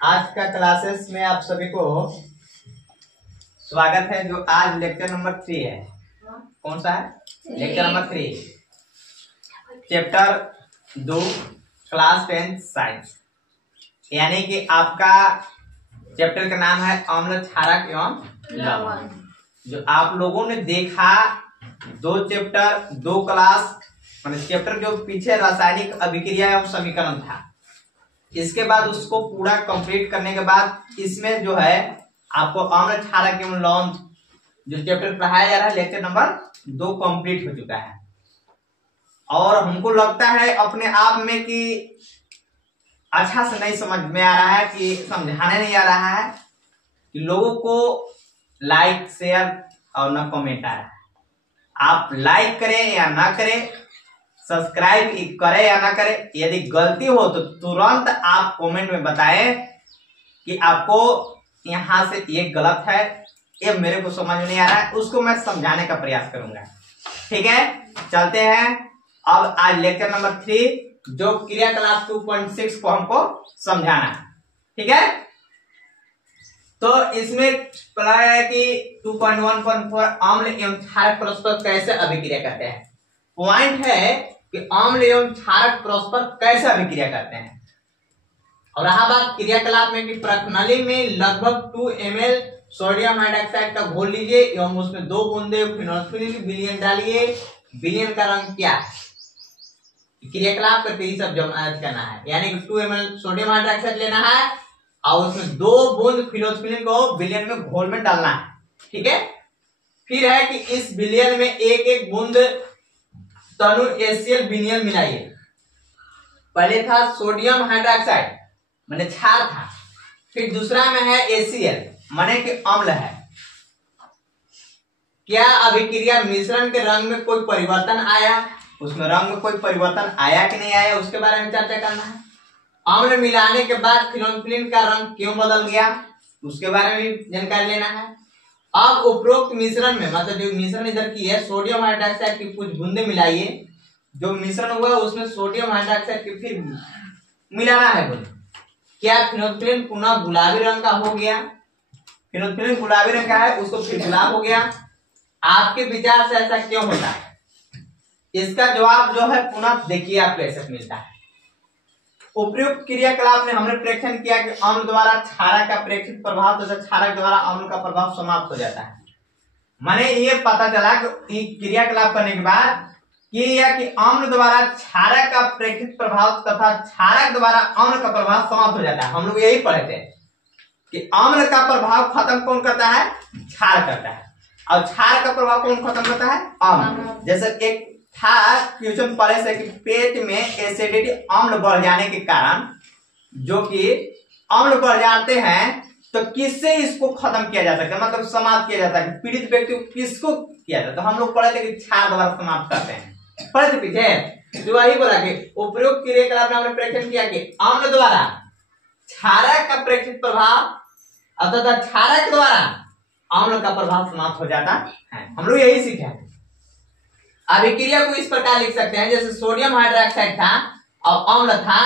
आज का क्लासेस में आप सभी को स्वागत है। जो आज लेक्चर नंबर 3 है। कौन सा है? Lecture number 3, chapter 2, class 10 science. यानी कि आपका चैप्टर का नाम है अम्ल, क्षारक एवं लवण। जो आप लोगों ने देखा 2 चैप्टर 2 क्लास मतलब चैप्टर जो पीछे रासायनिक अभिक्रिया एवं समीकरण था, इसके बाद उसको पूरा कंप्लीट करने के बाद इसमें जो है आपको अम्ल, क्षारक एवं लवण जो चैप्टर पढ़ाया जा रहा है लेक्चर नंबर 2 कंप्लीट हो चुका है। और हमको लगता है अपने आप में कि अच्छा से नहीं समझ में आ रहा है, कि समझाने नहीं आ रहा है, कि लोगों को लाइक शेयर और न कमेंट आ रहा है। आप लाइक करें या ना करें, सब्सक्राइब करें या ना करें, यदि गलती हो तो तुरंत आप कमेंट में बताएं कि आपको यहां से ये गलत है, ये मेरे को समझ में नहीं आ रहा है, उसको मैं समझाने का प्रयास करूंगा। ठीक है, चलते हैं अब आज लेक्चर नंबर 3 जो क्रियाकलाप 2.6 को हमको समझाना है। ठीक है, तो इसमें पढ़ाया है कि 2.1.4 अम्ल एवं क्षारक परस्पर कैसे अभिक्रिया करते हैं। पॉइंट है कि अम्ल एवं क्षारक परस्पर कैसे अभिक्रिया करते हैं। और रहा बात क्रियाकलाप में कि प्रणाली में लगभग 2 ml सोडियम हाइड्रोक्साइड का घोल लीजिए एवं उसमें 2 बूंदे फिनोल्फिनिल विलयन डालिए। विलयन का रंग क्या है? क्रियाकलाप करके ही सब करना है, यानी कि 2 ml सोडियम हाइड्रोक्साइड लेना है और उसमें 2 बूंद फिनोल्फिनिल को विलयन में घोल में डालना है। ठीक है, फिर है कि इस विलयन में एक एक बूंद तनु एसीएल विनियल मिलाइए। पहले था सोडियम हाइड्रोक्साइड माने क्षार था, फिर दूसरा में है एसीएल माने कि अम्ल है। क्या अभिक्रिया मिश्रण के रंग में कोई परिवर्तन आया, उसमें रंग में कोई परिवर्तन आया कि नहीं आया, उसके बारे में चर्चा करना है। अम्ल मिलाने के बाद फिनोल्फिनिल का रंग क्यों बदल गया, उसके बारे में भी जानकारी लेना है। अब उपरोक्त मिश्रण में मतलब जो मिश्रण इधर की है सोडियम हाइड्रोक्साइड की कुछ बूंदे मिलाइए। जो मिश्रण हुआ उसमें सोडियम हाइड्रोक्साइड की फिर मिलाना है बोले। क्या फिनोल्फिनिल पुनः गुलाबी रंग का हो गया? फिनोल्फिनिल गुलाबी रंग का है, उसको फिर गुलाब हो गया। आपके विचार से ऐसा क्यों होता है? इसका जवाब जो है पुनः देखिए आपको ऐसा मिलता है। उपयुक्त क्रियाकलाप में हमने प्रेक्षण किया कि अम्ल द्वारा क्षारक का प्रेक्षित प्रभाव तथा क्षारक द्वारा अम्ल का प्रभाव समाप्त हो जाता है। माने ये पता चला कि क्रियाकलाप करने के बाद कि अम्ल द्वारा क्षारक का प्रेक्षित प्रभाव तथा क्षारक द्वारा अम्ल का प्रभाव समाप्त हो जाता है। हम लोग यही पढ़े थे कि अम्ल का प्रभाव खत्म कौन करता है? क्षार करता है। और क्षार का प्रभाव कौन खत्म करता है? अम्ल। जैसे एक था क्वेश्चन पढ़े से कि पेट में एसिडिटी अम्ल बढ़ जाने के कारण, जो कि अम्ल बढ़ जाते हैं, तो किससे इसको खत्म किया जा सकता है, मतलब समाप्त किया जाता है? पीड़ित व्यक्ति को किसको किया जाता है? तो हम लोग पढ़े थे कि क्षार द्वारा समाप्त करते हैं। पढ़े थे पीछे, जो वही बोला कि उपयुक्त क्रियाकलाप में हमने प्रेक्षण किया कि अम्ल द्वारा क्षारक का प्रेक्षित प्रभाव अथवा क्षारक द्वारा अम्ल का प्रभाव समाप्त हो जाता है। हम लोग यही सीखे। अभिक्रिया को इस प्रकार लिख सकते हैं, जैसे सोडियम हाइड्रोक्साइड था और अम्ल था,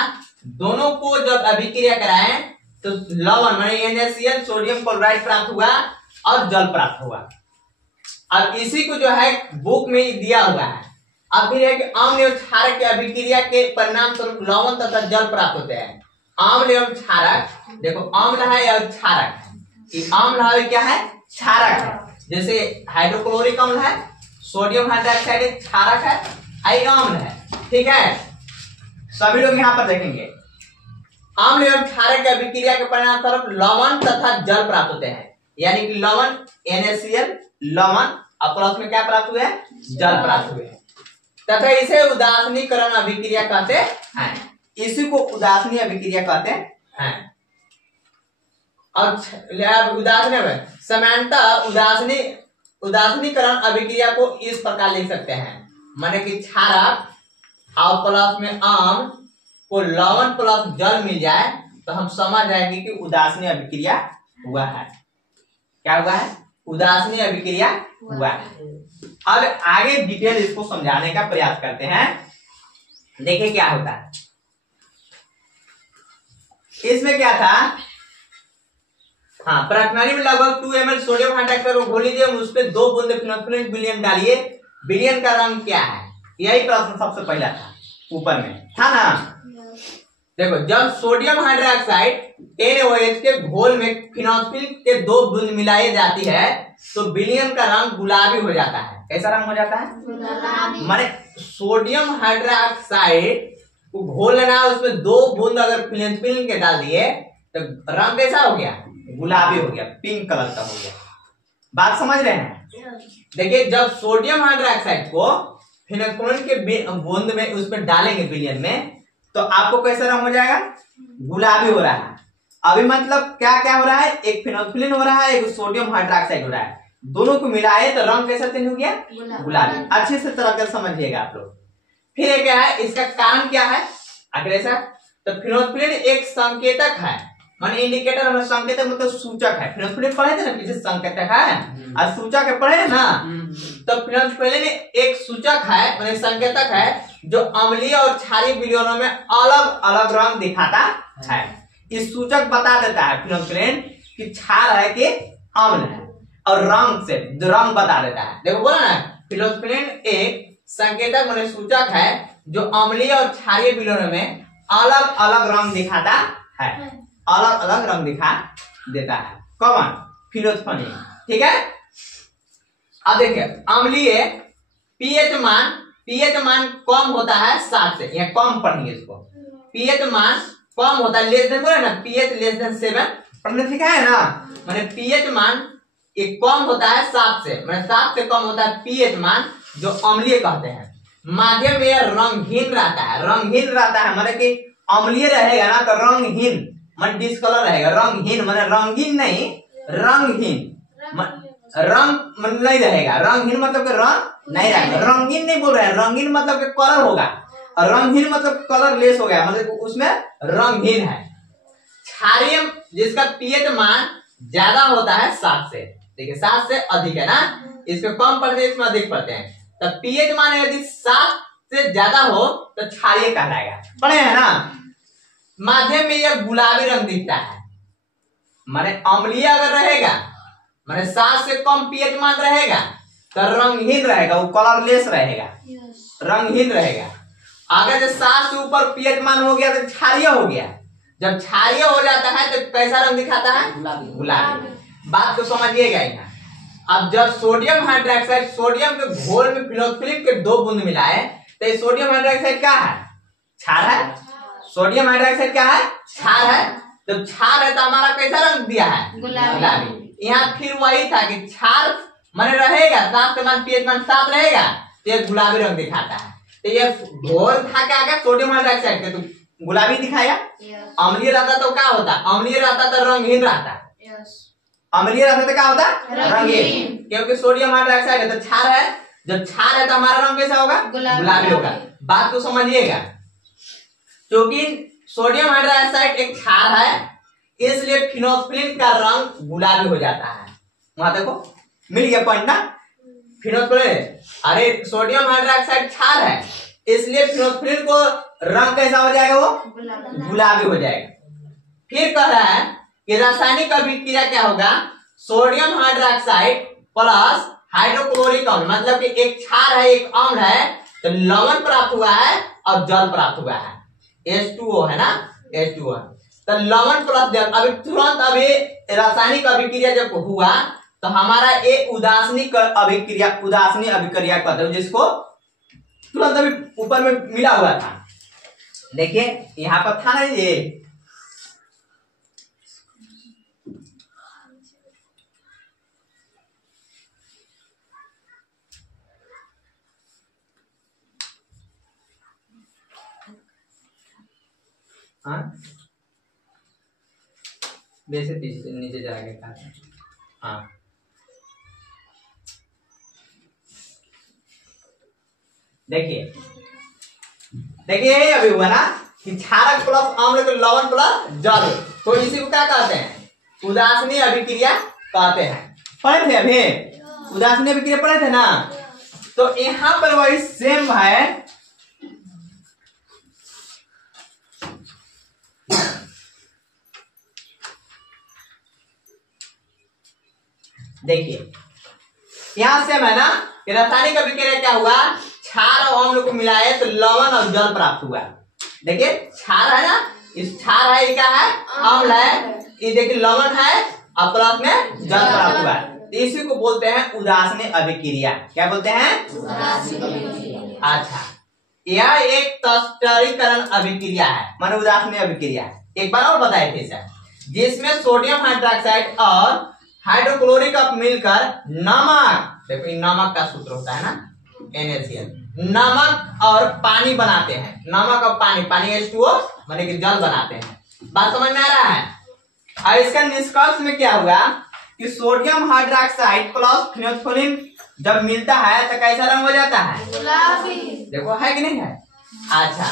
दोनों को जब अभिक्रिया कराएं तो लवण माने NaCl सोडियम क्लोराइड प्राप्त हुआ और जल प्राप्त हुआ। अब इसी को जो है बुक में दिया हुआ है। अब फिर है कि अम्ल एवं क्षारक की अभिक्रिया के परिणाम स्वरूप लवण तथा जल प्राप्त होते हैं। अम्ल एवं क्षारक, देखो अम्ल है या क्षारक है। अम्ल है क्या है? क्षारक है। जैसे हाइड्रोक्लोरिक अम्ल है, सोडियम हाइड्रोक्साइड क्षारक है, आई अम्ल है। ठीक है, सभी लोग यहाँ पर देखेंगे अम्ल एवं क्षारक की अभिक्रिया के परिणाम स्वरूप लवण तथा जल प्राप्त होते हैं। यानी कि लवण NaCl लवण और प्लस में क्या प्राप्त हुए? जल प्राप्त हुए तथा इसे उदासीनीकरण अभिक्रिया कहते हैं। इसी को उदासीनी अभिक्रिया कहते हैं। और उदासीन में समानतः उदासीनीकरण अभिक्रिया को इस प्रकार लिख सकते हैं, माने कि क्षारक और प्लस में अम्ल को लवण प्लस जल मिल जाए तो हम समझ जाएंगे कि उदासीनी अभिक्रिया हुआ है। क्या हुआ है? उदासीनी अभिक्रिया हुआ है। अब आगे डिटेल इसको समझाने का प्रयास करते हैं। देखिए क्या होता है। इसमें क्या था हाँ, प्रश्नावली में लगभग 2 ml सोडियम हाइड्रोक्साइड को घोल लीजिए, उस पे 2 बूंद फिनोल्फिन विलयन डालिए। विलयन का रंग क्या है? यही प्रश्न सबसे पहला था, ऊपर में था ना। देखो, जब सोडियम हाइड्रोक्साइड NaOH के घोल में फिनोल्फिन के 2 बूंद मिलाई जाती है तो विलयन का रंग गुलाबी हो जाता है। कैसा रंग हो जाता है? गुलाबी। माने सोडियम हाइड्रोक्साइड को घोल लेना, उसमें 2 बूंद अगर फिनोल्फिन के डाल दिए तो रंग कैसा हो गया? गुलाबी हो गया, पिंक कलर का हो गया। बात समझ रहे हैं? देखिए, जब सोडियम हाइड्रोक्साइड को फिनोल्फिन के बूंद में उसमें डालेंगे विलयन में, तो आपको कैसा रंग हो जाएगा? गुलाबी हो रहा है। अभी मतलब क्या क्या हो रहा है? एक फिनोल्फिन हो रहा है, एक सोडियम हाइड्रोक्साइड हो रहा है, दोनों को मिलाए तो रंग कैसा चेंज हो गया? गुलाबी। अच्छे से तरह कर समझिएगा आप लोग। फिर एक क्या है, इसका कारण क्या है? आखिर ऐसा तो फिनोल्फिन एक संकेतक है, माने इंडिकेटर, हमें संकेतक मतलब सूचक है। फिनोल्फिन पढ़े थे ना पीछे, संकेतक है और सूचक है, पढ़े ना। तो फिनोल्फिन एक सूचक है, माने संकेतक है, जो अम्लीय और क्षारीय विलयनों में अलग अलग रंग दिखाता है। इस सूचक बता देता है फिनोल्फिन कि क्षार है कि अम्ल है, और रंग से रंग बता देता है। देखो बोला ना, फिनोल्फिन एक संकेतक माने सूचक है जो अम्लीय और क्षारीय विलयनों में अलग अलग रंग दिखाता है, अलग अलग रंग दिखा देता है। कौन? फिनोल्फिन। ठीक है। अब देखिए, अम्लीय पीएच मान कम होता है 7 से, यह कम पढ़ेंगे इसको। पीएच मान कम होता है, लेस देन बोले ना, पीएच लेस देन 7 पढ़ने सीखा है ना। माने पीएच मान एक कम होता है 7 से, माने 7 से कम होता है पीएच मान, जो अम्लीय कहते हैं। माध्यम में रंगहीन रहता है, रंगहीन रहता है माने कि अम्लीय रहेगा ना तो रंगहीन, मन डिस्कलर रहेगा। रंगहीन माने रंगीन नहीं, रंगहीन रंग नहीं रहेगा। रंगहीन मतलब कि रंग नहीं रहेगा। रंगीन नहीं बोल रहे हैं, रंगीन मतलब कि कलर होगा, और रंगहीन मतलब कलर लेस हो गया, मतलब उसमें रंगहीन है। क्षारीय जिसका पीएच मान ज्यादा होता है 7 से, देखिए 7 से अधिक है ना, इसमें कम पढ़ते हैं, इसमें अधिक पढ़ते हैं। तो पीएच मान यदि 7 से ज्यादा हो तो क्षारीय कहलाएगा, पढ़े हैं ना। माध्यम में यह गुलाबी रंग दिखता है, माने अम्लीय अगर रहेगा, माने 7 से कम पीएच मान रहेगा तो रंगहीन रहेगा, वो कलरलेस रहेगा, रंगहीन रहेगा। अगर 7 से ऊपर पीएच मान हो गया तो क्षारीय हो गया। जब क्षारीय हो जाता है तो कैसा रंग दिखाता है? गुलाबी। बात को समझिएगा यहाँ। अब जब सोडियम हाइड्रोक्साइड सोडियम के घोल में फिनोल्फिन के 2 बूंद मिलाए तो सोडियम हाइड्रोक्साइड क्या है? क्षार है। सोडियम हाइड्रोक्साइड क्या है? क्षार है। जब क्षार है तो हमारा कैसा रंग दिया है? गुलाबी। यहाँ फिर वही था कि क्षार माने रहेगा, 7 के मान पीएच मान 7 रहेगा तो ये गुलाबी रंग दिखाता है। तो ये घोल था क्या क्या सोडियम हाइड्रोक्साइड के, तो गुलाबी दिखाया। अम्लीय रहता तो क्या होता? अम्लीय रहता तो रंगहीन रहता। अम्लीय रहता तो क्या होता? रंगहीन, क्योंकि सोडियम हाइड्रोक्साइड है तो क्षार है। जब क्षार है तो हमारा रंग कैसा होगा? गुलाबी होगा। बात को समझिएगा, क्योंकि सोडियम हाइड्रोक्साइड एक क्षार है, इसलिए फिनोल्फिन का रंग गुलाबी हो जाता है। वहां देखो, मिल गया पॉइंट ना। फिनोल्फिन, अरे सोडियम हाइड्रोक्साइड क्षार है, इसलिए फिनोल्फिन को रंग कैसा हो जाएगा? वो गुलाबी हो जाएगा। फिर कह रहा है कि रासायनिक अभिक्रिया क्या होगा? सोडियम हाइड्रोक्साइड प्लस हाइड्रोक्लोरिक अम्ल, मतलब कि एक क्षार है एक अम्ल है, तो लवण प्राप्त हुआ है और जल प्राप्त हुआ है, H2O है ना, H2O। तो लवण प्लस जल, अभी तुरंत अभी रासायनिक अभिक्रिया जब हुआ तो हमारा एक उदासीनिक अभिक्रिया, उदासीन अभिक्रिया कहते हैं, जिसको तुरंत अभी ऊपर में मिला हुआ था। देखिए यहाँ पर था ना ये, वैसे पीछे नीचे जाएगा। हाँ, देखिए देखिए अभी हुआ ना कि क्षारक प्लस अम्ल के लवण प्लस जल, तो इसी को क्या कहते हैं? उदासीन अभिक्रिया कहते हैं। पढ़े थे अभी उदासीन अभिक्रिया, पढ़े थे ना। तो यहाँ पर वही सेम है, देखिए यहाँ से है ना कि रासायनिक अभिक्रिया क्या हुआ, क्षार और अम्ल को मिलाए तो लवण और जल प्राप्त हुआ। देखिए क्षार है ना, इस क्षार है, ये क्या है, अम्ल है, ये देखिए लवण है और प्लस में जल प्राप्त हुआ। इसी को बोलते हैं उदासीन अभिक्रिया। क्या बोलते हैं? अच्छा, यह एक तस्करीकरण अभिक्रिया है, माने उदासीन अभिक्रिया है। एक बार और बताए थे सर, जिसमें सोडियम हाइड्रोक्साइड और हाइड्रोक्लोरिक मिलकर नमक, देखो नमक का सूत्र होता है ना NaCl, नमक और पानी बनाते हैं। नमक और पानी, पानी H2O माने कि जल बनाते हैं। बात समझ में आ रहा है? और इसका निष्कर्ष में क्या हुआ कि सोडियम हाइड्रोक्साइड प्लस फिनोल्फोलिन जब मिलता है तो कैसा रंग हो जाता है? गुलाबी। देखो है कि नहीं है? अच्छा,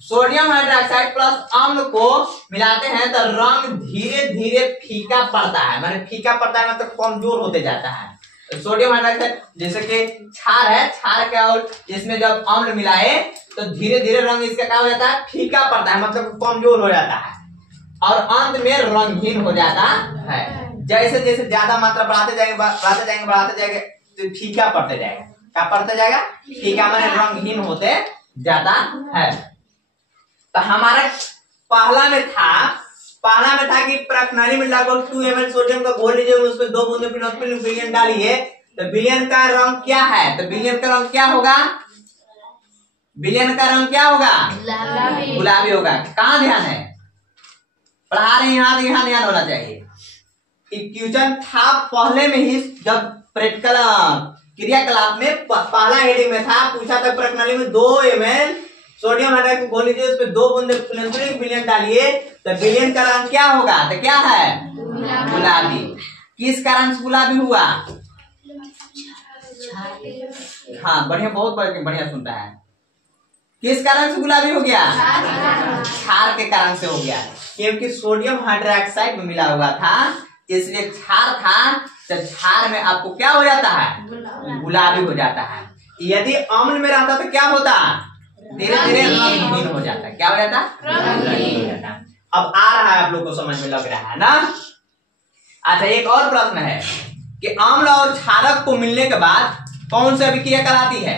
सोडियम हाइड्रोक्साइड प्लस अम्ल को मिलाते हैं तो रंग धीरे धीरे फीका पड़ता है, माने फीका पड़ता है मतलब कमजोर होते जाता है। सोडियम हाइड्रोक्साइड जैसे कि क्षार है, क्षार का और इसमें जब अम्ल मिलाए तो धीरे धीरे रंग इसका क्या हो जाता है? फीका पड़ता है, मतलब कमजोर हो जाता है और अंत में रंगहीन हो जाता है। जैसे जैसे ज्यादा मात्रा बढ़ाते जाएंगे तो फीका पड़ते जाएगा। क्या पड़ते जाएगा? फीका माने रंगहीन होते जाता है। तो हमारा पहला में था कि प्रणाली में लगभग 2 ml सोडियम का घोल लीजिए, उसमें 2 बूंदे फिनोल्फोलिन विलयन डालिए तो विलयन का रंग क्या है? तो विलयन का रंग क्या होगा? विलयन का रंग क्या होगा? गुलाबी होगा। कहाँ ध्यान है? पढ़ा रहे यहाँ, तो यहाँ ध्यान होना चाहिए। क्वेश्चन था पहले में ही, जब प्रैक्टिकल क्रियाकलाप में पहला हेडिंग में था, पूछा था प्रणाली में 2 ml सोडियम हाइड्रोक्साइड घोल लीजिए, उसमें 2 बूंदे फिनोल्फोलिन विलयन डालिए तो विलयन का रंग क्या होगा? तो क्या है? गुलाबी। किस कारण से गुलाबी हुआ? हाँ बढ़िया, बहुत बढ़िया सुनता है। किस कारण से गुलाबी हो गया? क्षार के कारण से हो गया, क्योंकि सोडियम हाइड्रोक्साइड में मिला हुआ था, इसलिए क्षार था तो क्षार में आपको क्या हो जाता है? गुलाबी हो जाता है। यदि अम्ल में रहता तो क्या होता? धीरे धीरे रंगहीन हो जाता। क्या हो जाता? रंगहीन हो जाता। अब आ रहा है, आप लोग को समझ में लग रहा है ना? अच्छा, एक और प्रश्न है कि अम्ल और क्षारक को मिलने के बाद कौन सी अभिक्रिया कहलाती है?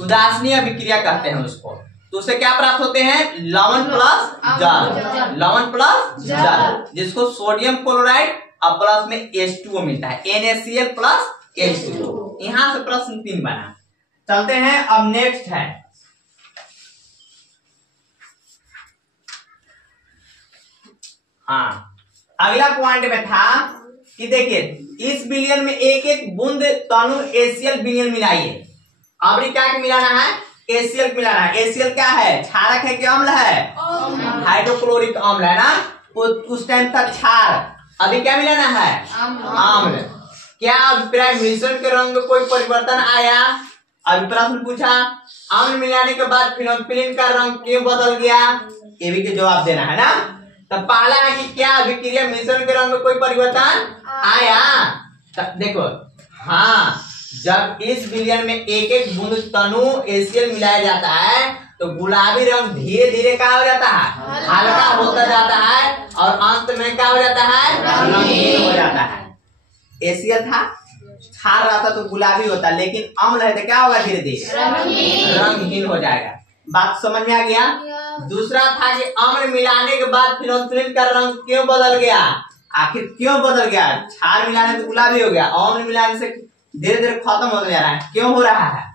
उदासीन अभिक्रिया कहते हैं उसको। तो उससे क्या प्राप्त होते हैं? लवण प्लस जल, लवण प्लस जल, जिसको सोडियम क्लोराइड और प्लस में H2O मिलता है, NaCl प्लस H2O। यहां से प्रश्न 3 बना। चलते हैं, अब नेक्स्ट है अगला पॉइंट में था कि देखिए इस विलयन में एक एक बूंद तनु ACl विलयन मिलाइए। अब क्या मिलाना है? ACl मिलाना है। ACl क्या है? क्षारक है कि अम्ल है? हाइड्रोक्लोरिक अम्ल है ना, उस टाइम तक क्षार। अभी क्या मिलाना है? अम्ल। क्या अभिप्राय, मिश्रण के रंग में कोई परिवर्तन आया? अभी प्रश्न पूछा अम्ल मिलाने के बाद फिनोल्फोलिन का रंग क्यों बदल गया? ये भी के जवाब देना है ना। तो पहला है कि क्या अभिक्रिया मिश्रण के रंग में कोई परिवर्तन आया? देखो हाँ, जब इस विलयन में एक एक बूंद तनु ACl मिलाया जाता है तो गुलाबी रंग धीरे धीरे क्या हो जाता है? हल्का होता जाता है और अंत में क्या हो जाता है? रंगीन हो जाता है। ACl था, क्षार रहता तो गुलाबी होता, लेकिन अम्ल है तो क्या होगा? धीरे धीरे रंगहीन हो जाएगा। बात समझ में आ गया? दूसरा था कि अम्ल मिलाने के बाद फिनोल्फोलिन का रंग क्यों बदल गया? आखिर क्यों बदल गया? क्षार मिलाने से गुलाबी हो गया, अम्ल मिलाने से धीरे धीरे खत्म होता जा रहा है। क्यों हो रहा है?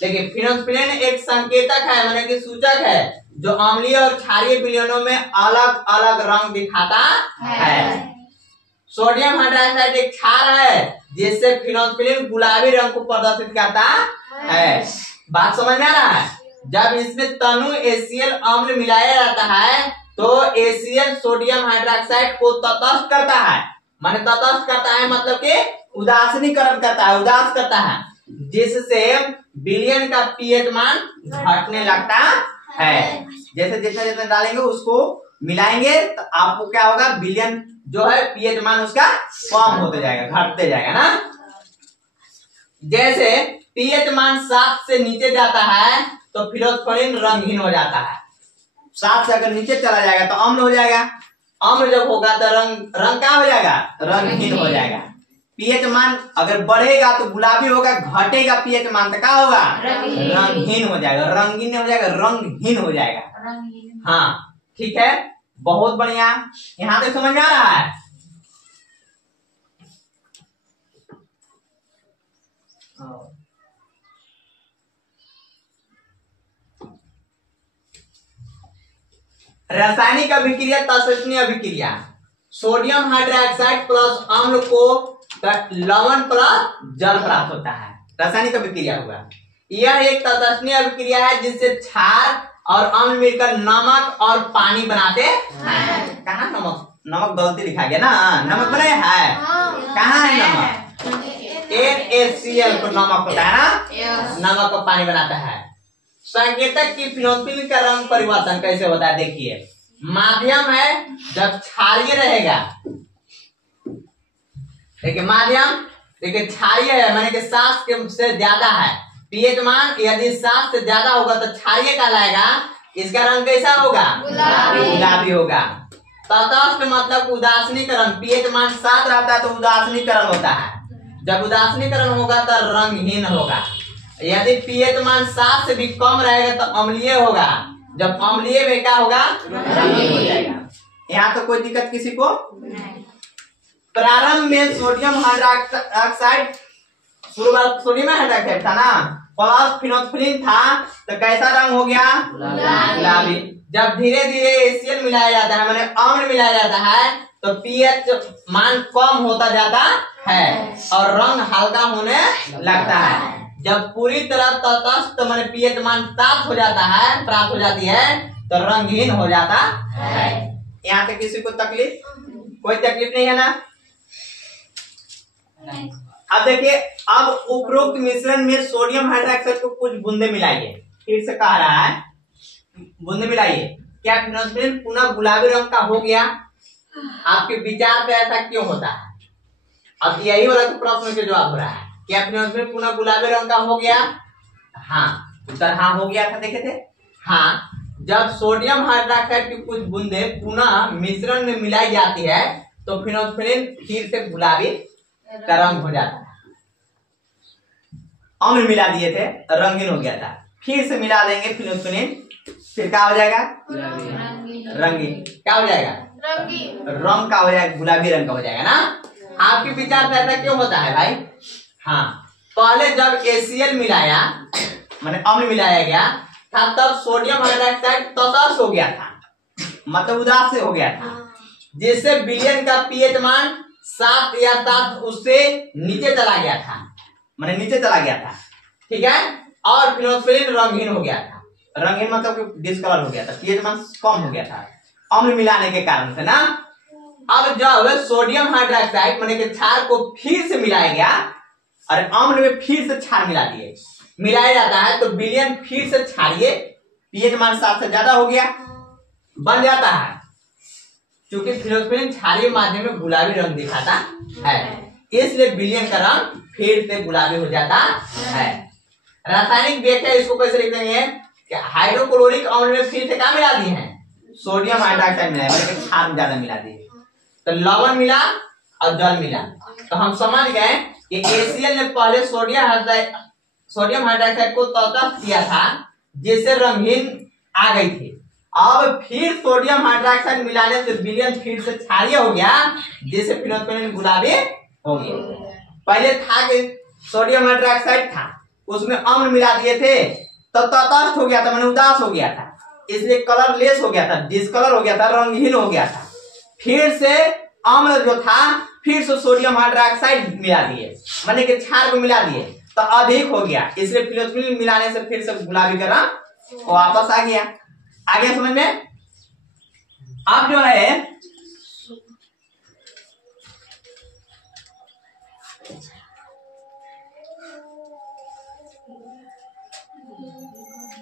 देखिए फिनोल्फोलिन एक संकेतक है, माने कि सूचक है, जो अम्लीय और क्षारीय विलयनों में अलग अलग रंग दिखाता है। सोडियम हाइड्रोक्साइड एक क्षार है जिससे फिनोल्फोलिन गुलाबी रंग को प्रदर्शित करता है। बात समझ में आ रहा है? जब इसमें तनु ACl अम्ल मिलाया जाता है तो ACl सोडियम हाइड्रोक्साइड को तटस्थ करता है, माने तटस्थ करता है मतलब कि उदासीनीकरण करता है, उदास करता है, जिससे विलयन का pH मान घटने लगता है। जैसे जैसे जैसे डालेंगे उसको मिलाएंगे तो आपको क्या होगा? विलयन जो है pH मान उसका कम होते जाएगा, घटते जाएगा ना। जैसे pH मान 7 से नीचे जाता है तो फिनोल्फोलिन रंगहीन हो जाता है। 7 से अगर नीचे चला जाएगा तो अम्ल हो जाएगा, अम्ल जब होगा तो रंग क्या हो जाएगा, रंगहीन हो जाएगा। पीएच मान अगर बढ़ेगा तो गुलाबी होगा, घटेगा पीएच मान तो क्या होगा, रंगहीन हो जाएगा। रंगीन हो जाएगा, रंगहीन हो जाएगा। हाँ ठीक है, बहुत बढ़िया। यहाँ तक समझ में आ रहा है। रासायनिक अभिक्रिया तत्संश्लेषणीय अभिक्रिया, सोडियम हाइड्रोक्साइड प्लस अम्ल को लवण प्लस जल प्राप्त होता है, रासायनिक अभिक्रिया हुआ। यह एक तत्संश्लेषणीय अभिक्रिया है जिससे क्षार और अम्ल मिलकर नमक और पानी बनाते हैं। कहाँ नमक, नमक गलती लिखा गया ना, नमक बने है, कहाँ है नमक, NaCl को नमक होता है ना, नमक और पानी बनाता है। संकेतक की फिनोल्फिन का रंग परिवर्तन कैसे होता है देखिए, माध्यम है जब क्षारीय रहेगा, देखिए माध्यम, देखिए क्षारीय है माने कि 7 के से ज्यादा है, पीएच मान यदि 7 से ज्यादा होगा तो क्षारीय कहलाएगा। इसका रंग कैसा होगा, गुलाबी होगा। तटस्थ मतलब उदासीनीकरण, पीएच मान 7 रहता है तो उदासीनीकरण होता है, जब उदासीनीकरण होगा तो रंगहीन होगा। यदि पीएच मान 7 से भी कम रहेगा तो अम्लीय होगा, जब अम्लीय में क्या होगा, रंगीन हो जाएगा। यहाँ तो कोई दिक्कत किसी को नहीं। प्रारंभ में सोडियम हाइड्रोक्साइड, शुरुआत सोडियम हाइड्रोक्साइड था ना, प्लस फिनोल्फिन था तो कैसा रंग हो गया, गुलाबी। जब धीरे धीरे HCl मिलाया जाता है माने अम्ल मिलाया जाता है तो पीएच मान कम होता जाता है और रंग हल्का होने लगता है। जब पूरी तरह तटस्थ माने पीएच मान 7 हो जाता है, प्राप्त हो जाती है तो रंगहीन हो जाता है। यहाँ पे किसी को तकलीफ, कोई तकलीफ नहीं है ना। अब देखिए, अब उपरोक्त मिश्रण में सोडियम हाइड्रोक्साइड को कुछ बूंदे मिलाइए, फिर से कह रहा है बूंदे मिलाइए। क्या फिनोल्फिन पुनः गुलाबी रंग का हो गया? आपके विचार से ऐसा क्यों होता है? अब यही वाला प्रश्न के जवाब हो रहा है, क्या फिनोल्फिन पुनः गुलाबी रंग का हो गया? हाँ, उत्तर हाँ हो गया था, देखे थे। हाँ, जब सोडियम हाइड्रोक्साइड की कुछ बूंदे पुनः मिश्रण में मिलाई जाती है तो फिनोल्फिन फिर से गुलाबी का रंग हो जाता है। अम्ल मिला दिए थे, रंगीन हो गया था, फिर से मिला देंगे फिनोल्फिन, फिर क्या हो जाएगा, रंगीन। क्या हो जाएगा, रंग का हो जाएगा, गुलाबी रंग का हो जाएगा ना। आपके विचार से ऐसा क्यों होता है भाई? हाँ, पहले जब HCl मिलाया माने अम्ल मिलाया गया था तब सोडियम हाइड्रोक्साइड तटस्थ हो गया था, मतलब उदास हो गया था, जिससे विलयन का पीएच मान 7 या 7 उससे नीचे चला गया था, माने नीचे चला गया था, ठीक है। और फिनोल्फिन रंगहीन हो गया था, रंगहीन मतलब कि डिस्कलर हो गया था, पीएच मान कम हो गया था अम्ल मिलाने के कारण से ना। अब जब सोडियम हाइड्रोक्साइड माने कि क्षार को फिर से मिलाया गया और अम्ल में फिर से क्षार मिला दिए, मिलाया जाता है तो विलयन फिर से क्षारीय, पीएच मान 7 से ज्यादा हो गया, बन जाता है। क्योंकि फिनोल्फिन क्षारीय माध्यम में गुलाबी रंग दिखाता है, इसलिए विलयन का रंग फिर से गुलाबी हो जाता है। रासायनिक व्याख्या इसको कैसे लिख देंगे कि हाइड्रोक्लोरिक अम्ल में फिर से क्या मिला दिए हैं, सोडियम हाइड्रोक्साइड मिला है, क्षार ज्यादा मिला दिए तो लवण मिला और जल मिला। तो हम समझ गए कि HCl ने पहले सोडियम हाइड्रोक्साइड को तटस्थ किया था जिससे रंगहीन आ गई थी। अब फिर सोडियम हाइड्रोक्साइड मिलाने से विलयन फिर से क्षारीय हो गया जिससे फिनोल्फिन गुलाबी हो गया। पहले था कि सोडियम हाइड्रोक्साइड था, उसमें अम्ल मिला दिए थे तो तटस्थ हो गया था, माने उदास हो गया था, इसलिए कलर लेस हो गया था, डिस्कलर हो गया था, रंगहीन हो गया था। फिर से अम्ल जो था फिर से सोडियम हाइड्रोक्साइड मिला दिए, माने कि क्षार को मिला दिए तो अधिक हो गया, इसलिए फिनोल्फिन मिलाने से फिर से गुलाबी का रंग वापस आ गया। आगे समझ में? अब जो है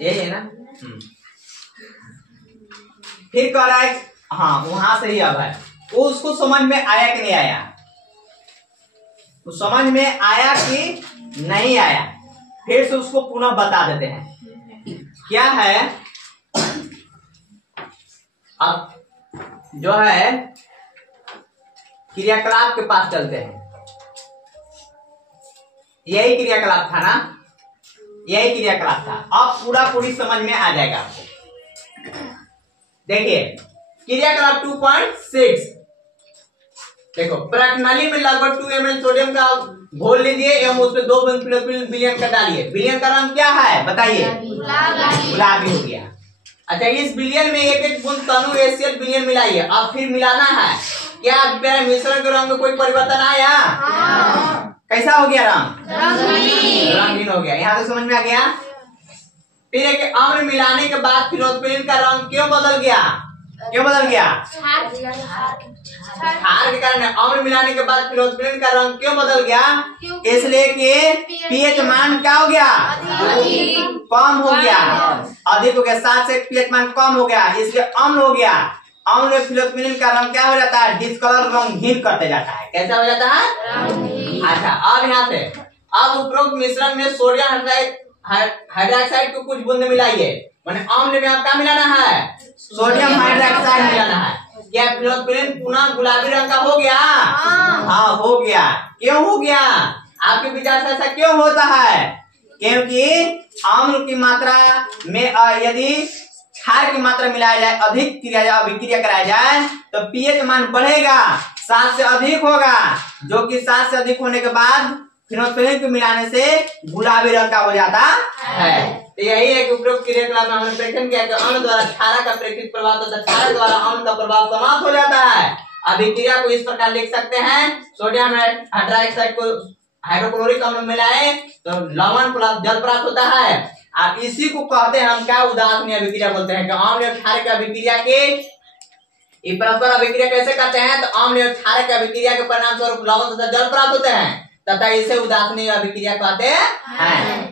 यही है ना। फिर कह रहा है, हाँ वहां से ही अब है, वो उसको समझ में आया कि नहीं आया, वो समझ में आया कि नहीं आया, फिर से उसको पुनः बता देते हैं क्या है। अब जो है क्रियाकलाप के पास चलते हैं। यही क्रियाकलाप था ना, यही क्रियाकलाप था। अब पूरा पूरी समझ में आ जाएगा आपको। देखिए क्रियाकलाप 2.6, देखो प्रणाली में लगभग 2 ml सोडियम का घोल लीजिए एवं उसमें 2 विलियन का डालिए। विलियन का रंग क्या है बताइए? गुलाबी हो गया। अच्छा, इस विलियन में एक एक बूंद तनु एशियल विलियन मिलाइए। अब फिर मिलाना है। क्या मिश्रण के रंग में कोई परिवर्तन आया? कैसा हो गया रंग? रंगीन हो गया। यहाँ तक समझ में आ गया। फिर एक अम्ल मिलाने के बाद फिनोल्फिन का रंग क्यों बदल गया? क्यों बदल गया? क्षार के कारण। अम्ल मिलाने के बाद फिनोल्फिन का रंग क्यों बदल गया? इसलिए कि पीएच मान क्या हो गया? कम हो गया, अधिक हो गया। 7 से पीएच मान कम हो गया, इसलिए अम्ल हो गया। अम्ल में फिनोल्फिन का रंग क्या हो जाता है? डिस्कलर, रंगहीन करते जाता है। कैसा हो जाता है? अच्छा, अब यहाँ से अब उपरोक्त मिश्रण में सोडियम हाइड्रोक्साइड को कुछ बूंद मिलाइए। माने अम्ल में अब क्या मिलाना है? सोडियम हाइड्रोक्साइड मिलाना है। क्या फिनोल्फिन पुनः गुलाबी रंग का हो गया? हाँ हो गया। क्यों हो गया? आपके विचार से ऐसा क्यों होता है? क्योंकि अम्ल की मात्रा में यदि क्षार की मात्रा मिलाया जाए, अधिक अभिक्रिया कराया जाए तो पीएच मान बढ़ेगा, 7 से अधिक होगा, जो कि 7 से अधिक होने के बाद फिनोल्फिन को मिलाने से गुलाबी रंग का हो जाता है। तो यही है कि उपरोक्त क्रियाकलाप में हमने प्रेक्षण किया कि अम्ल द्वारा क्षार का प्रेक्षित प्रभाव तथा क्षार द्वारा अम्ल का प्रभाव समाप्त हो जाता है। अभिक्रिया को इस प्रकार लिख सकते हैं, सोडियम हाइड्रोक्साइड को हाइड्रोक्लोरिक अम्ल मिलाए तो लवण प्लस जल प्राप्त होता है। अब इसी को कहते हैं हम क्या? उदासीन अभिक्रिया बोलते हैं। कि अम्ल और क्षार की अभिक्रिया के परस्पर अभिक्रिया कैसे करते हैं? तो अम्ल और क्षार की अभिक्रिया के परिणाम स्वरूप लवण तथा जल प्राप्त होते हैं तथा इसे उदासीन अभिक्रिया कहते हैं।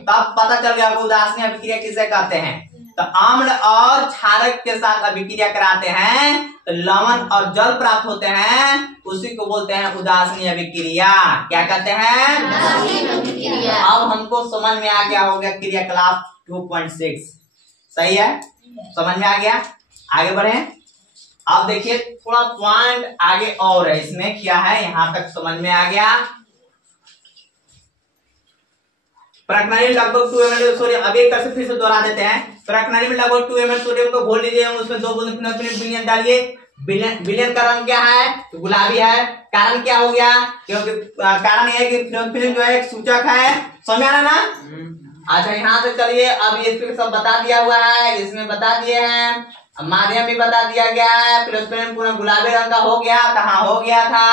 तब पता चल गया उदासीन अभिक्रिया किसे कहते हैं। तो अम्ल और क्षारक के साथ अभिक्रिया कराते हैं तो लवण और जल प्राप्त होते हैं, उसी को बोलते हैं उदासीन अभिक्रिया। क्या कहते हैं? उदासीन अभिक्रिया। अब हमको समझ में आ गया होगा क्रियाकलाप 2.6। सही है, समझ में आ गया। आगे बढ़े। अब देखिए थोड़ा पॉइंट आगे और है, इसमें क्या है यहाँ तक समझ में आ गया। प्रणाली लगभग 2 ml सोडियम, अब एक फिर से दोहरा देते हैं। प्रणाली में लगभग 2 ml सोडियम को घोल लीजिए, उसमें 2 बूंद फिनोल्फिन विलियन डालिए। विलियन का रंग क्या है? तो गुलाबी है। कारण क्या हो गया? क्योंकि कारण यह है कि फिनोल्फिन जो है एक सूचक है। समझ आ रहा ना? अच्छा, यहाँ से चलिए अब ये सब बता दिया हुआ है, इसमें बता दिए हैं, माध्यम भी बता दिया गया है। फिनोल्फिन पूरा गुलाबी रंग का हो गया, कहाँ हो गया था?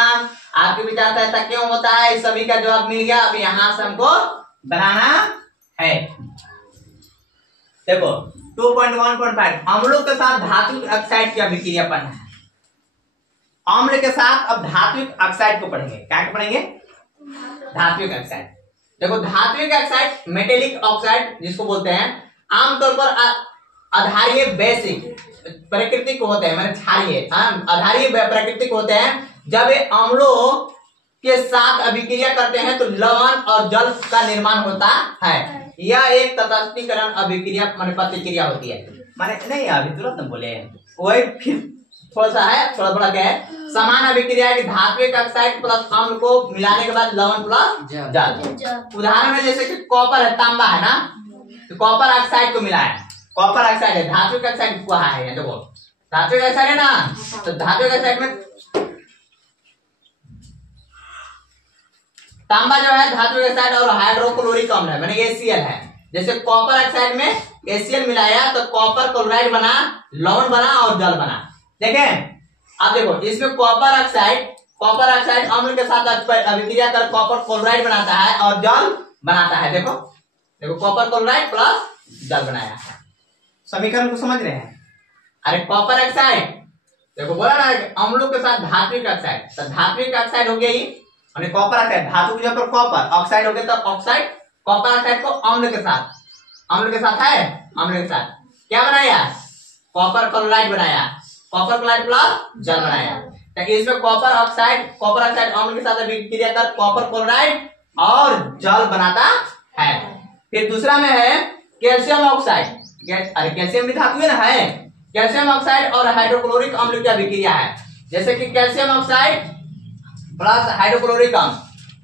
आपके विचार से ऐसा क्यों होता है? इस सभी का जवाब मिल गया। अब यहाँ से हमको बनाना है। देखो 2.1.5 अम्लों के साथ धात्विक ऑक्साइड की अभिक्रिया पढ़ना है। अम्ल के साथ अब धात्विक ऑक्साइड को पढ़ेंगे। क्या पढ़ेंगे? धात्विक ऑक्साइड। देखो धात्विक ऑक्साइड मेटेलिक ऑक्साइड जिसको बोलते हैं, आमतौर पर आधारीय बेसिक प्राकृतिक होते हैं, मतलब क्षारीय आधारीय प्राकृतिक होते हैं। जब ये अम्लों के साथ अभिक्रिया करते हैं तो लवण और जल का निर्माण होता है। यह एक तटस्थीकरण अभिक्रिया माने प्रतिक्रिया होती है। माने नहीं अभी तुरंत न बोले, वही फिर थोड़ा सा है, थोड़ा थोड़ा क्या है, समान अभिक्रिया है कि धात्विक ऑक्साइड प्लस अम्ल को मिलाने के बाद लवण प्लस जल। उदाहरण में जैसे कि कॉपर है, तांबा है ना, तो कॉपर ऑक्साइड को मिलाया, कॉपर ऑक्साइड है, धात्विक ऑक्साइड कहा है। देखो धात्विक ऑक्साइड है ना, तो धात्विक ऑक्साइड में तांबा जो है धात्विक ऑक्साइड और हाइड्रोक्लोरिक अम्ल है, माने एसीएल है। जैसे कॉपर ऑक्साइड में एसीएल मिलाया तो कॉपर क्लोराइड बना, लवण बना और जल बना। देखें अब देखो इसमें कॉपर ऑक्साइड अम्ल के साथ अभिक्रिया कर कॉपर क्लोराइड बनाता है और जल बनाता है। देखो देखो कॉपर क्लोराइड प्लस जल बनाया। समीकरण को समझ रहे हैं? अरे कॉपर ऑक्साइड देखो बोला ना अम्लों के साथ धात्विक ऑक्साइड, तो धात्विक ऑक्साइड हो गया ही कॉपर ऑक्साइड, धातु के ऊपर कॉपर ऑक्साइड हो गया, तो ऑक्साइड कॉपर ऑक्साइड को अम्ल के साथ है, अम्ल के साथ क्या बनाया? कॉपर क्लोराइड बनाया, कॉपर क्लोराइड प्लस जल बनाया। तो इसमें कॉपर ऑक्साइड अम्ल के साथ अभिक्रिया कर कॉपर क्लोराइड और जल बनाता है। फिर दूसरा में है कैल्शियम ऑक्साइड। अरे कैल्शियम भी धातु है ना, है कैल्शियम ऑक्साइड और हाइड्रोक्लोरिक अम्ल की अभिक्रिया है, जैसे कि कैल्शियम ऑक्साइड प्लस हाइड्रोक्लोरिक अम्ल।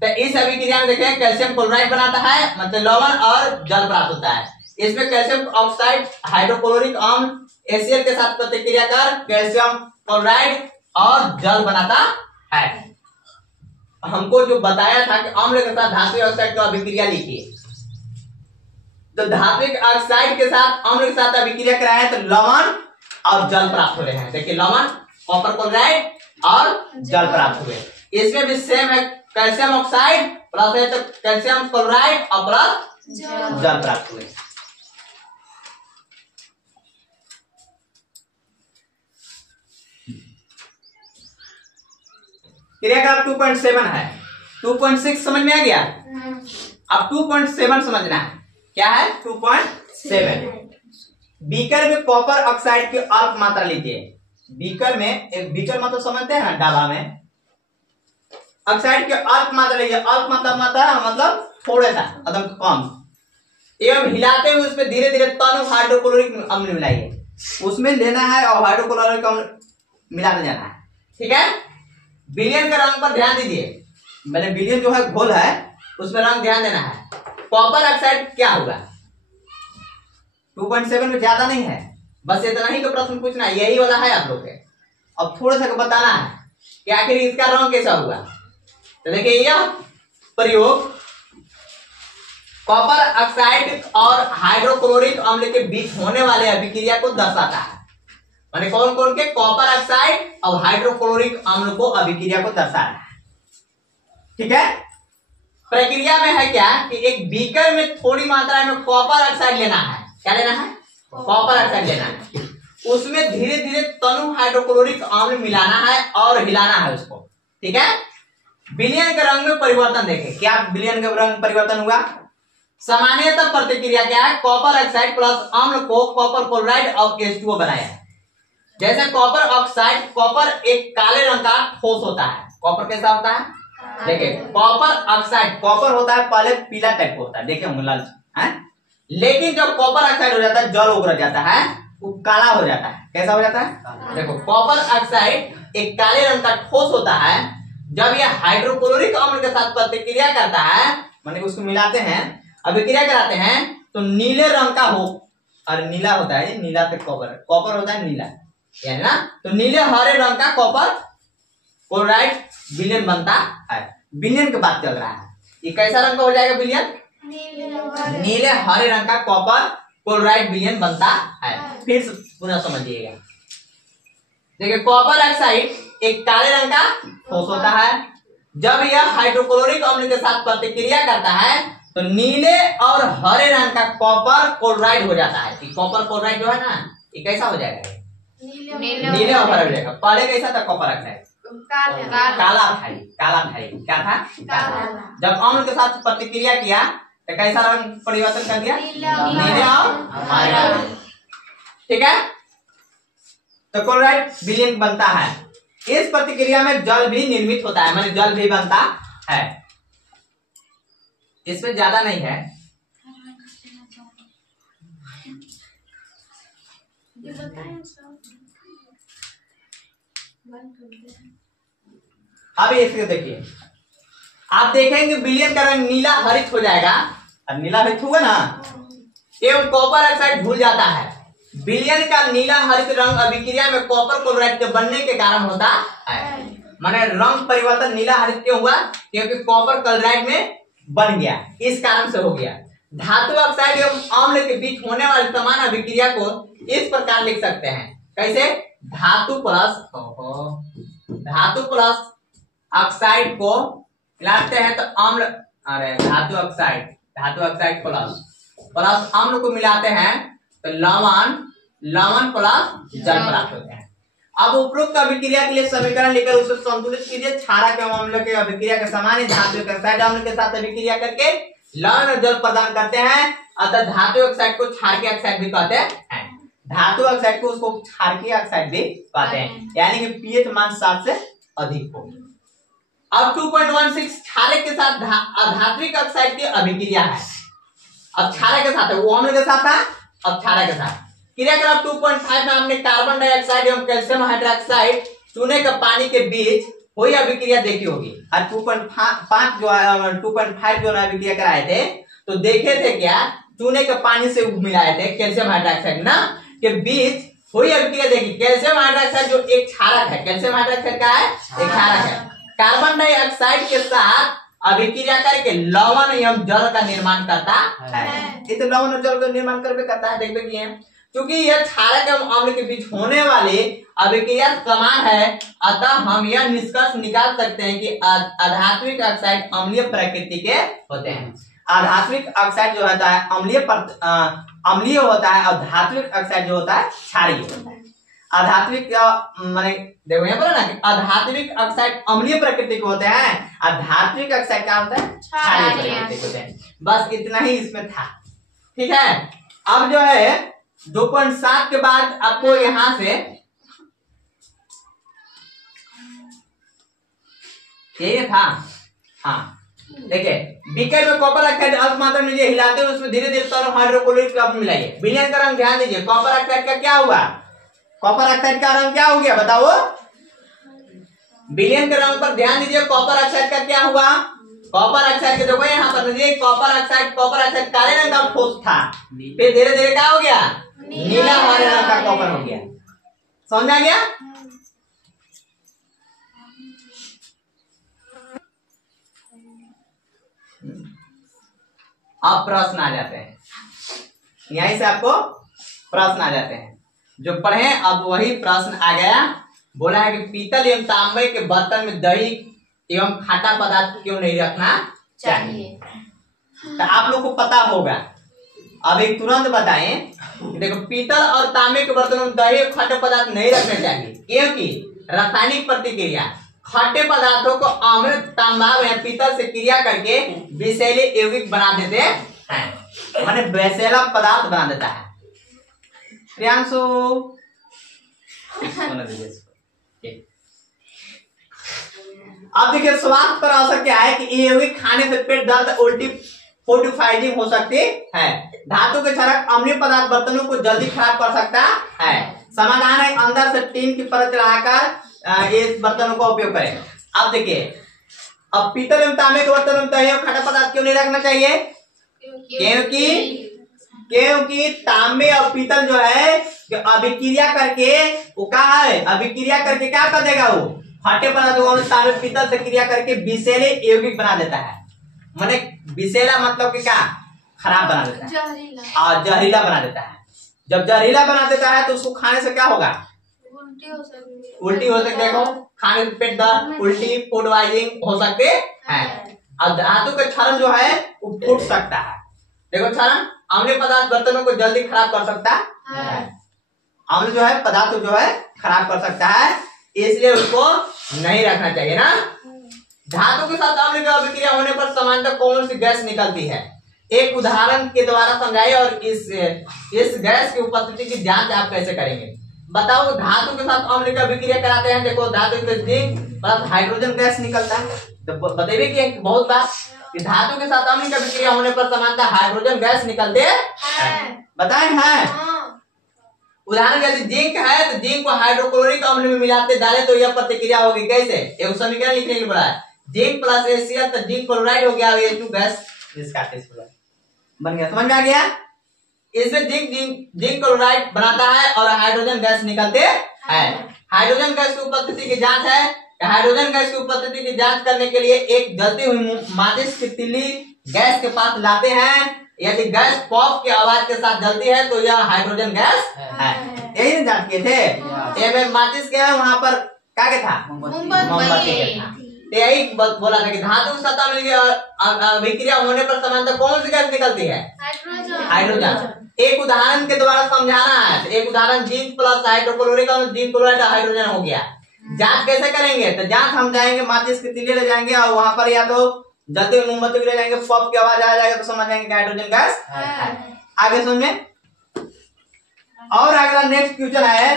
तो इस अभिक्रिया में देखिए कैल्शियम क्लोराइड बनाता है, मतलब लवण और जल प्राप्त होता है। इसमें कैल्शियम ऑक्साइड हाइड्रोक्लोरिक अम्ल HCl के साथ प्रतिक्रिया कर कैल्शियम क्लोराइड और जल बनाता है। हमको जो बताया था कि अम्ल के साथ धात्विक ऑक्साइड का अभिक्रिया लिखिए, तो धात्विक ऑक्साइड के साथ अम्ल के साथ अभिक्रिया कराया तो लवण और जल प्राप्त हो रहे हैं। देखिए लवण कॉपर क्लोराइड और जल प्राप्त हुए। इसमें भी सेम है, कैल्शियम ऑक्साइड प्लस है तो कैल्शियम क्लोराइड और प्लस जल प्राप्त हुए। क्रियाक्रम 2.7 है। 2.6 समझ में आ गया? अब 2.7 समझना है। क्या है 2.7? बीकर में कॉपर ऑक्साइड की अल्प मात्रा लीजिए। बीकर में, एक बीकर मतलब समझते हैं ना, डाला में ऑक्साइड की अल्प मात्रा लीजिए। अल्प मात्रा मतलब थोड़े सा, मतलब कम, एवं हिलाते हुए उसमें धीरे धीरे तनु हाइड्रोक्लोरिक अम्ल मिलाइए। उसमें लेना है और हाइड्रोक्लोरिक अम्ल मिलाते जाना है। ठीक है। विलयन के रंग पर ध्यान दीजिए। मैंने विलयन जो है घोल है उसमें रंग ध्यान देना है। कॉपर ऑक्साइड क्या होगा? 2.7 में ज्यादा नहीं है, बस इतना ही का प्रश्न पूछना है, यही वाला है आप लोग के। अब थोड़ा सा बताना है कि आखिर इसका रंग कैसा हुआ। तो देखिए यह प्रयोग कॉपर ऑक्साइड और हाइड्रोक्लोरिक अम्ल के बीच होने वाले अभिक्रिया को दर्शाता है। माने कौन कौन के? कॉपर ऑक्साइड और हाइड्रोक्लोरिक अम्ल को अभिक्रिया को दर्शा रहा है। ठीक है। प्रक्रिया में है क्या कि एक बीकर में थोड़ी मात्रा में कॉपर ऑक्साइड लेना है। क्या लेना है? कॉपर ऑक्साइड लेना है। उसमें धीरे धीरे तनु हाइड्रोक्लोरिक अम्ल मिलाना है और हिलाना है उसको। ठीक है। विलयन के रंग में परिवर्तन देखें। क्या विलयन का रंग परिवर्तन हुआ? सामान्यतः प्रतिक्रिया क्या है? कॉपर ऑक्साइड प्लस अम्ल को कॉपर क्लोराइड और H2O बनाया है। जैसे कॉपर ऑक्साइड, कॉपर एक काले रंग का ठोस होता है। कॉपर कैसा होता है? देखिए कॉपर ऑक्साइड, कॉपर होता है पहले पीला टाइप होता है, देखिए होंगे लाल है? लेकिन जब कॉपर ऑक्साइड हो जाता है, जल उगड़ जाता है, वो काला हो जाता है। कैसा हो जाता है? देखो कॉपर ऑक्साइड एक काले रंग का ठोस होता है। जब यह हाइड्रोक्लोरिक अम्ल के साथ प्रतिक्रिया करता है, माने उसको मिलाते हैं, अभिक्रिया कराते हैं, तो नीले रंग का हो, और नीला होता है, नीला से कॉपर, कॉपर होता है नीला, यानी ना, तो नीले हरे रंग का कॉपर क्लोराइड विलयन बनता है। विलयन की बात चल रहा है। ये कैसा रंग का हो जाएगा विलयन? नीले हरे रंग का कॉपर क्लोराइड विलयन बनता है। फिर पुनः समझिएगा। देखिए कॉपर ऑक्साइड एक काले रंग का ठोस होता है। जब यह हाइड्रोक्लोरिक अम्ल के साथ प्रतिक्रिया करता है तो नीले और हरे रंग का कॉपर क्लोराइड हो जाता है। कॉपर क्लोराइड जो है ना, ये कैसा हो जाएगा? नीले और हरे हो जाएगा। पहले कैसा था कॉपर ऑक्साइड? काला था। क्या था? काला। जब अम्ल के साथ प्रतिक्रिया किया तो कैसा रंग परिवर्तन कर दिया? नीले और हरे। ठीक है। तो क्लोराइड विलयन बनता है। इस प्रतिक्रिया में जल भी निर्मित होता है, माने जल भी बनता है। इसमें ज्यादा नहीं है। अब इसको देखिए, आप देखेंगे विलयन का रंग नीला हरित हो जाएगा। अब नीला हरित हुआ ना, एवं कॉपर ऑक्साइड भूल जाता है। विलयन का नीला हरित रंग अभिक्रिया में कॉपर क्लोराइड के बनने के कारण होता है। माने रंग परिवर्तन नीला हरित क्यों हुआ? क्योंकि कॉपर क्लोराइड में बन गया, इस कारण से हो गया। धातु ऑक्साइड एवं अम्ल के बीच होने वाली समान अभिक्रिया को इस प्रकार लिख सकते हैं। कैसे? धातु प्लस ऑक्साइड को मिलाते हैं तो अम्ल, अरे धातु ऑक्साइड प्लस अम्ल को मिलाते हैं तो लवण प्लस जल प्राप्त होते हैं। अब उपरोक्त अभिक्रिया के लिए समीकरण लेकर उसे संतुलित कीजिए। क्षारक एवं अम्ल के अभिक्रिया के समान धातु ऑक्साइड अम्ल के साथ अभिक्रिया करके लवण और जल प्रदान करते हैं। अतः धातु ऑक्साइड को क्षारकीय ऑक्साइड भी कहते हैं। धातु ऑक्साइड को उसको क्षारकीय ऑक्साइड भी कहते हैं, यानी कि पीएच मान 7 से अधिक हो। अब 2.16 क्षारक के साथ धात्विक ऑक्साइड की अभिक्रिया है। अब क्षारक के साथ है, वो अम्ल के साथ था, अब क्षारक के साथ। क्रियाक्रम 2.5 में हमने कार्बन डाइऑक्साइड एवं कैल्शियम हाइड्रोक्साइड चूने का पानी के बीच कोई अभिक्रिया देखी होगी। और 2.5 जो है 2.5 जो अभिक्रिया कराए थे तो देखे थे क्या, चूने के पानी से मिलाए थे कैल्शियम हाइड्रोक्साइड ना के बीच कोई अभिक्रिया देखी। कैल्शियम हाइड्रोक्साइड जो एक क्षारक है, कैल्शियम हाइड्रोक्साइड का है एक क्षारक है, कार्बन डाइऑक्साइड के साथ अभिक्रिया करके लवण एवं जल का निर्माण करता है। ये तो लवण और जल का निर्माण करके करता है, देखते कि क्योंकि यह क्षारक एवं अम्ल के बीच होने वाली अभिक्रिया समान है, अतः हम यह निष्कर्ष निकाल सकते हैं कि आधात्मिक ऑक्साइड अम्लीय प्रकृति के होते हैं। आधात्मिक ऑक्साइड जो होता है अम्लीय होता है और धात्विक ऑक्साइड जो होता है क्षारीय होता है। आधात्मिक माने देखो यहाँ पर ना कि आधात्मिक ऑक्साइड अम्लीय प्रकृति के होते हैं और धात्विक ऑक्साइड क्या होता है क्षारीय प्रकृति के होते हैं। बस इतना ही इसमें था, ठीक है। अब जो है 2.7 के बाद आपको यहां से यही था, हाँ देखिए बीकर में कॉपर ऑक्साइड अल्प मात्रा में हिलाते हुए उसमें धीरे धीरे तरल हाइड्रोक्लोरिक आप मिलाइए। विलयन का रंग ध्यान दीजिए, कॉपर ऑक्साइड का क्या हुआ, कॉपर ऑक्साइड का रंग क्या हो गया बताओ। विलयन के रंग पर ध्यान दीजिए, कॉपर ऑक्साइड का क्या हुआ, कॉपर ऑक्साइड के देखो यहाँ पर कॉपर ऑक्साइड काले रंग का ठोस था, फिर धीरे धीरे क्या हो गया नीला हरे रंग का कॉपर हो गया। समझ आ गया। अब प्रश्न आ जाते हैं, यहीं से आपको प्रश्न आ जाते हैं जो पढ़े। अब वही प्रश्न आ गया, बोला है कि पीतल एवं तांबे के बर्तन में दही एवं खाटा पदार्थ क्यों नहीं रखना चाहिए। तो आप लोग को पता होगा, अब एक तुरंत बताएं। देखो पीतल और तांबे के बर्तनों में दही और खाटे पदार्थ नहीं रखने चाहिए क्योंकि रासायनिक प्रतिक्रिया खट्टे पदार्थों को अमृत तांबा या पीतल से क्रिया करके विषैले यौगिक बना देते हैं, माने विषैला पदार्थ बना देता है। प्रियांशु अब देखिए स्वास्थ्य पर असर क्या है कि ये यौगिक खाने से पेट दर्द उल्टी फोर्टिफाइडिंग हो सकती है। धातु के क्षारक अम्लीय पदार्थ बर्तनों को जल्दी खराब कर सकता है। समाधान है अंदर से टीन की परत लगाकर इस बर्तनों का उपयोग करें। अब देखिए, अब पीतल एवं तांबे के बर्तनों में दही और खट्टा पदार्थ क्यों नहीं रखना चाहिए, क्योंकि तांबे और पीतल जो है अभिक्रिया करके वो क्या है, अभिक्रिया करके क्या कर देगा, वो खट्टे पदार्थ तांबे पीतल से क्रिया करके विषैले यौगिक बना देता है। माने विषैला मतलब कि क्या, खराब बना देता है और जहरीला बना देता है। जब जहरीला बना देता है तो उसको खाने से क्या होगा, उल्टी हो सकती है। देखो खाने से पेट दर्द, उल्टी, फूड पॉइजनिंग हो सकते हैं। और धातु का क्षरण जो है वो फूट सकता है। देखो क्षरण अम्लीय पदार्थ बर्तनों को जल्दी खराब कर सकता है। अम्ल जो है पदार्थ जो है खराब कर सकता है, इसलिए उसको नहीं रखना चाहिए ना। धातु के साथ अम्ल की अभिक्रिया होने पर सामान्यतः कौन सी गैस निकलती है, एक उदाहरण के द्वारा समझाइए। और इस गैस की उपस्थिति की जांच आप कैसे करेंगे बताओ। धातु के साथ अम्ल की अभिक्रिया कराते हैं, देखो धातु के जिंक हाइड्रोजन गैस निकलता है। तो बताइए कि बहुत बार कि धातु के साथ अम्ल की अभिक्रिया होने पर सामान्यतः हाइड्रोजन गैस निकलते हैं, बताएं हैं। उदाहरण यदि जिंक है तो जिंक को हाइड्रोक्लोरिक अम्ल में मिलाते डाले तो यह प्रतिक्रिया होगी कैसे, एक समीकरण लिखने के बोला है, जिंक प्लस HCl तो जिंक क्लोराइड हो गया, H2 गैस जिसका बन गया। समझ में आ गया। इसमें जिंक क्लोराइड बनाता है और हाइड्रोजन गैस निकलते हैं। हाइड्रोजन गैस की उपस्थिति की जांच है, हाइड्रोजन गैस की उपस्थिति की जांच करने के लिए एक जलती हुई माचिस की तिल्ली गैस के पास लाते हैं। यदि गैस पॉप की आवाज के साथ जलती है तो यह हाइड्रोजन गैस है। यही जांच किए थे। माचिस के वहां पर क्या था, मोमबत्ती था। यही बोला था कि धातु के साथ अभिक्रिया होने पर सामान्यतः कौन सी गैस निकलती है, हाइड्रोजन। एक उदाहरण के द्वारा समझाना है। एक उदाहरण जिंक प्लस हाइड्रोक्लोरिक अम्ल जिंक क्लोराइड हाइड्रोजन हो गया। जांच कैसे करेंगे, तो जांच हम जाएंगे माचिस की तिल्ली ले जाएंगे और वहां पर या तो जलते हुए मोमबत्ती ले जाएंगे, पॉप की आवाज आ जाएगा तो समझ जाएंगे कि हाइड्रोजन गैस है। आगे समझे। और अगला नेक्स्ट क्वेश्चन है,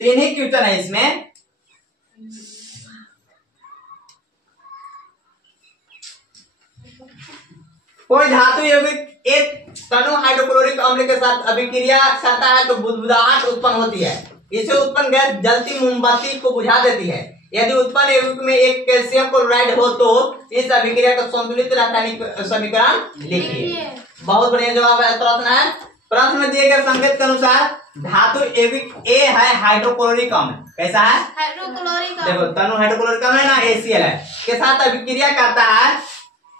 3 ही क्वेश्चन है इसमें। कोई धातु यौगिक एक तनु हाइड्रोक्लोरिक अम्ल के साथ अभिक्रिया करता है तो बुदबुदाहट उत्पन्न होती है। इसे उत्पन्न गैस जलती मोमबत्ती को बुझा देती है। यदि उत्पन्न यौगिक में एक कैल्शियम क्लोराइड हो तो इस अभिक्रिया का संतुलित रासायनिक समीकरण लिखिए। बहुत बढ़िया जवाब है। प्रश्न है, प्रश्न में दिए गए संकेत के अनुसार धातु यौगिक ए है हाइड्रोक्लोरिक अम्ल। कैसा है? हाइड्रोक्लोरिक। देखो तनु हाइड्रोक्लोरिक अम्ल है ना, HCl है, के साथ अभिक्रिया करता है।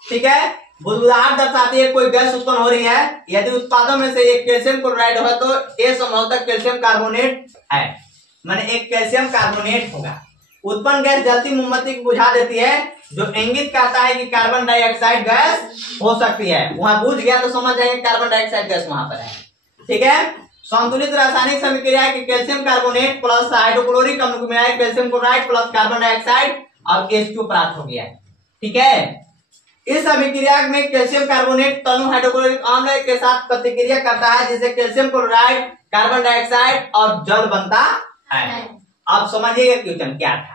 ठीक है, बुदबुदाहट दर्शाती है, कोई गैस उत्पन्न हो रही है। यदि उत्पादों में से एक कैल्शियम क्लोराइड हो तो ये संभवतः कैल्शियम कार्बोनेट है, माने एक कैल्शियम कार्बोनेट होगा। उत्पन्न गैस जलती मोमबत्ती को बुझा देती है, जो इंगित करता है कि कार्बन डाइऑक्साइड गैस हो सकती है। वहां बुझ गया तो समझ जाएंगे कार्बन डाइऑक्साइड गैस वहां पर है। ठीक है, संतुलित रासायनिक समीकरण है कि कैल्शियम कार्बोनेट प्लस हाइड्रोक्लोरिक अम्ल को मिलाकर calcium chloride plus carbon dioxide और H2 प्राप्त हो गया। ठीक है, इस अभिक्रिया में कैल्शियम कार्बोनेट तनु हाइड्रोक्लोरिक अम्ल के साथ प्रतिक्रिया करता है, जिससे कैल्शियम क्लोराइड, कार्बन डाइऑक्साइड और जल बनता है। अब समझिएगा क्वेश्चन क्या था।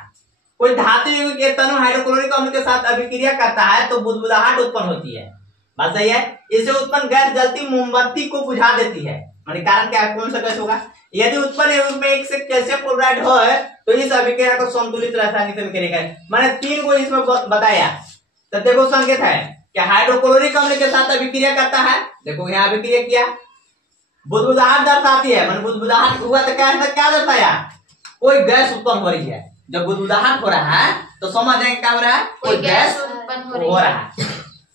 कोई धातु यौगिक के तनु हाइड्रोक्लोरिक अम्ल के साथ अभिक्रिया करता है तो बुदबुदाहट उत्पन्न होती है। बात सही है। इसे उत्पन्न गैस जलती मोमबत्ती को बुझा देती है। माने कारण क्या है, कौन सा गैस होगा? यदि उत्पन्न यौगिक में एक से कैल्शियम क्लोराइड हो तो इस अभिक्रिया को संतुलित रासायनिक समीकरण है। मैंने 3 को इसमें बताया। तो देखो संकेत है कि हाइड्रोक्लोरिक अम्ल के साथ अभिक्रिया करता है। देखो यहाँ अभिक्रिया किया, बुदबुदाहट दर्शाती है। मैंने बुदबुदाहट हुआ तो क्या दर्शाया? कोई गैस उत्पन्न हो रही है। जब बुदबुदाहट हो रहा है तो समझ जाएंगे क्या हो रहा है, कोई गैस उत्पन्न हो रहा है।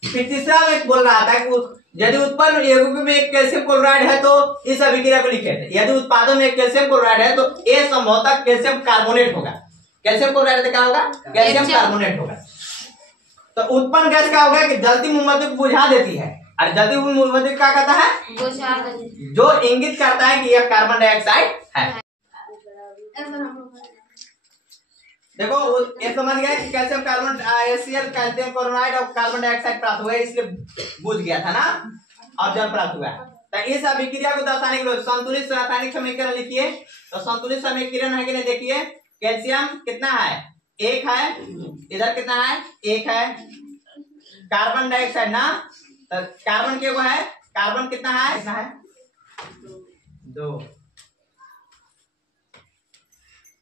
फिर तीसरा में बोल रहा था कि यदि उत्पन्न यौगिक में एक कैल्शियम क्लोराइड है तो इस अभिक्रिया को लिखे थे। यदि उत्पादन में एक कैल्शियम क्लोराइड है तो ये संभवतः कैल्शियम कार्बोनेट होगा। कैल्शियम क्लोराइड तो क्या होगा? कैल्शियम कार्बोनेट होगा। तो उत्पन्न गैस क्या होगा कि जलती मोमबत्ती को बुझा देती है। और जलती हुई मोमबत्ती क्या करता है? बुझा देती है, जो इंगित करता है कि यह कार्बन डाइऑक्साइड है। देखो ये समझ गए कि calcium carbon HCl calcium chloride और कार्बन डाइऑक्साइड प्राप्त हुआ, इसलिए बुझ गया था ना, और जल प्राप्त हुआ। तो इस अभिक्रिया को दर्शाने के लिए संतुलित रासायनिक समीकरण लिखिए। तो संतुलित समीकरण है कि नहीं, देखिए कैल्शियम कितना है? 1 है। इधर कितना है? 1 है। कार्बन डाइऑक्साइड ना, तो कार्बन क्या है? कार्बन कितना है? कितना है? 2।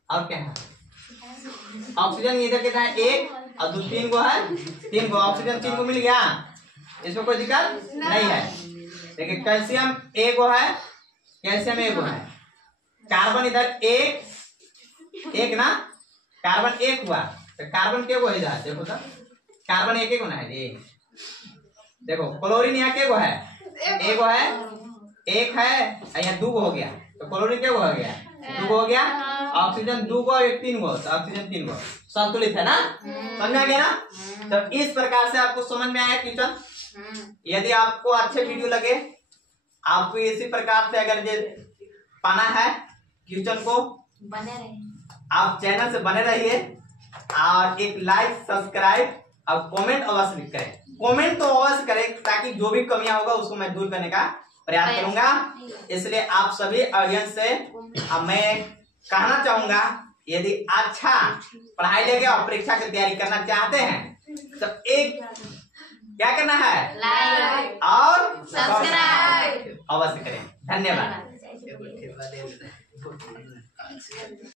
और क्या है? ऑक्सीजन इधर कितना है? 1 और 2 3 को है, 3 को ऑक्सीजन 3 को मिल गया। इसमें कोई दिक्कत नहीं है। देखिए कैल्शियम 1 को है, कैल्शियम 1 को है। कार्बन इधर 1 ना, कार्बन 1 हुआ तो कार्बन क्या को इधर देखो तो कार्बन 1 होना है जी। देखो क्लोरीन यहाँ क्या को है? 1 को है, 1 है, यहाँ 2 हो गया तो क्लोरीन क्या हो गया? 2 हो गया। ऑक्सीजन 2 को, 3 को, तो ऑक्सीजन 3 को। संतुलित है ना, समझ आ गया ना। तो इस प्रकार से आपको समझ में आया क्वेश्चन। यदि आपको अच्छे वीडियो लगे, आपको इसी प्रकार से अगर ये पाना है क्वेश्चन को, बने रहिए, आप चैनल से बने रहिए और एक लाइक, सब्सक्राइब और कमेंट अवश्य करें। कमेंट तो अवश्य करें ताकि जो भी कमियां होगा उसको मैं दूर करने का प्रयास करूंगा। इसलिए आप सभी ऑडियंस से मैं कहना चाहूंगा, यदि अच्छा पढ़ाई लेके और परीक्षा की तैयारी करना चाहते हैं तो एक क्या करना है? लाइक और सब्सक्राइब अवश्य करें। धन्यवाद।